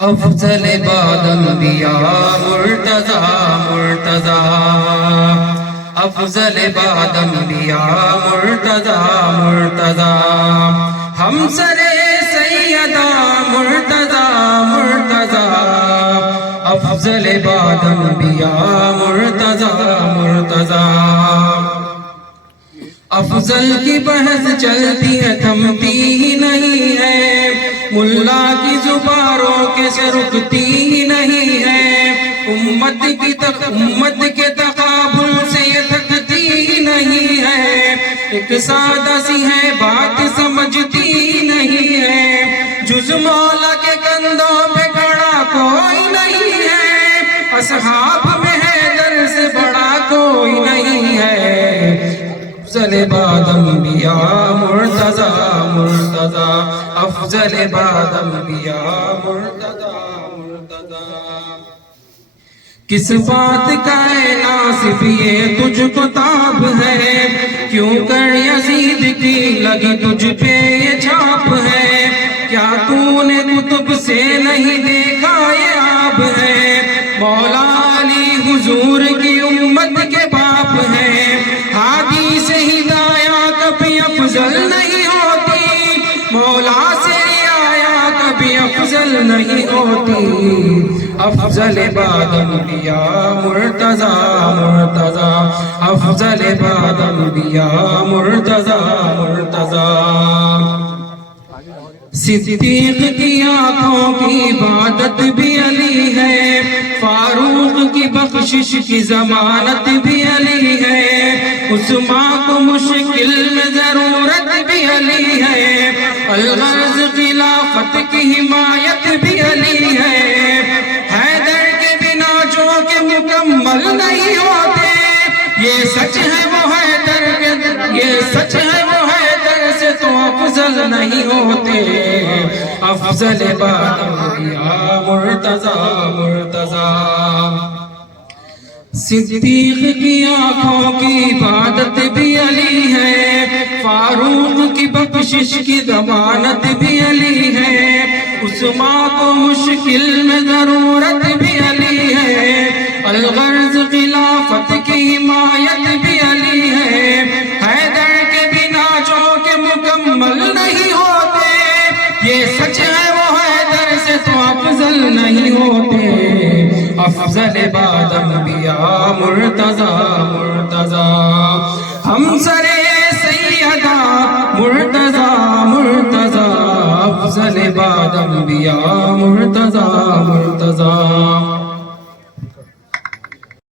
افضل بعد انبیاء مرتضی مرتضی، افضل بعد انبیاء مرتضی مرتضی، ہم سر سیدہ مرتضی مرتضی، افضل بعد انبیاء مرتضی مرتضی۔ افضل کی بحث چلتی ہے تھمتی ہی نہیں ہے، ملا کی زبانوں کے سے رکتی ہی نہیں ہے، امت کے تقابل سے یہ تھکتی ہی نہیں ہے، ایک سادہ سی ہے بات سمجھتی ہی نہیں ہے، جز مولا کے کندھوں پہ کھڑا کوئی نہیں ہے، اصحاب میں حیدر سے بڑا کوئی نہیں ہے، افضل بعد انبیاء مرتضی مرتضی، افضل بعد انبیاء مرتضی مرتضی۔ کس بات کا اے ناصف یہ تجھ کو تاب ہے، کیوں کر یزید کی لگی تجھ پہ یہ چھاپ ہے، کیا تو نے کتب سے نہیں دیکھا یہ آب ہے، مولا علی حضور کی امت کے باپ ہے، ہادی سے ہدایہ کبھی افضل نہیں ہوتی، مولا سے رعایا کبھی افضل نہیں ہوتی، افضل بعد انبیاء مرتضی مرتضی، افضل بعد انبیاء مرتضی مرتضی۔ صدیق کی آنکھوں کی عبادت بھی علی ہے، فاروق کی بخشش کی ضمانت بھی علی ہے، عثمان کو مشکل میں ضرورت بھی علی ہے، الغرض خلافت کی حمایت بھی علی ہے، حیدر کے بنا جو کہ مکمل نہیں ہوتے، یہ سچ ہے وہ حیدر کے، یہ سچ ہے وہ حیدر سے تو افضل نہیں ہوتے، افضل بعد انبیاء مرتضی مرتضی۔ صدیق کی آنکھوں کی عبادت بھی علی ہے، فاروق کی بخشش کی ضمانت بھی علی ہے، عثمان کو مشکل میں ضرورت بھی علی ہے، الغرض خلافت کی حمایت بھی علی ہے، حیدر کے بنا جو کہ مکمل نہیں ہوتے، یہ سچ ہے وہ حیدر سے تو افضل نہیں ہوتے، افضل بعد انبیاء مرتضی مرتضی، ہم سر سیدہ مرتضی مرتضی، افضل بعد انبیاء مرتضی مرتضی۔